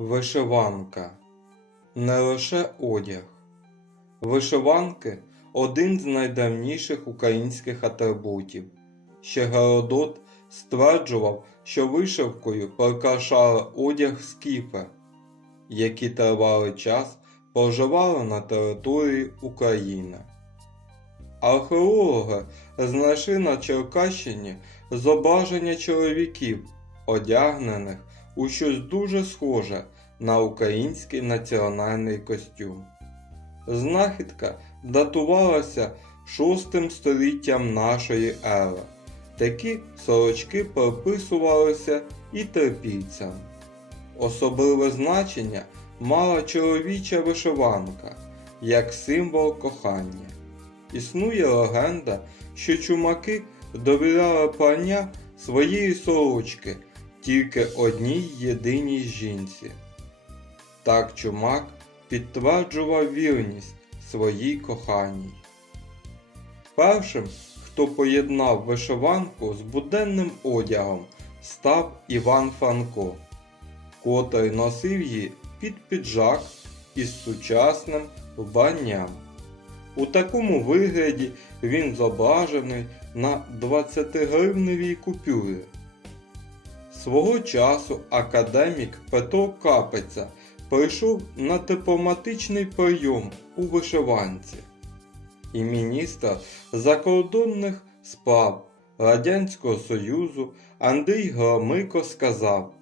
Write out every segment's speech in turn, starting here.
Вишиванка не лише одяг. Вишиванки один з найдавніших українських атрибутів. Ще Геродот стверджував, що вишивкою прикрашали одяг скіфи, які тривалий час проживали на території України. Археологи знайшли на Черкащині зображення чоловіків, одягнених у щось дуже схоже на український національний костюм. Знахідка датувалася шостим століттям нашої ери. Такі сорочки приписувалися і трипільцям. Особливе значення мала чоловіча вишиванка як символ кохання. Існує легенда, що чумаки довіряли прання своєї сорочки тільки одній єдиній жінці. Так чумак підтверджував вірність своїй коханій. Першим, хто поєднав вишиванку з буденним одягом, став Іван Франко, котрий носив її під піджак із сучасним вбранням. У такому вигляді він зображений на 20-гривневій купюрі. Свого часу академік Петро Капиця прийшов на дипломатичний прийом у вишиванці. І міністр закордонних справ Радянського Союзу Андрій Громико сказав,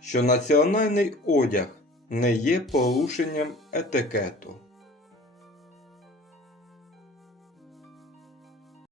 що національний одяг не є порушенням етикету.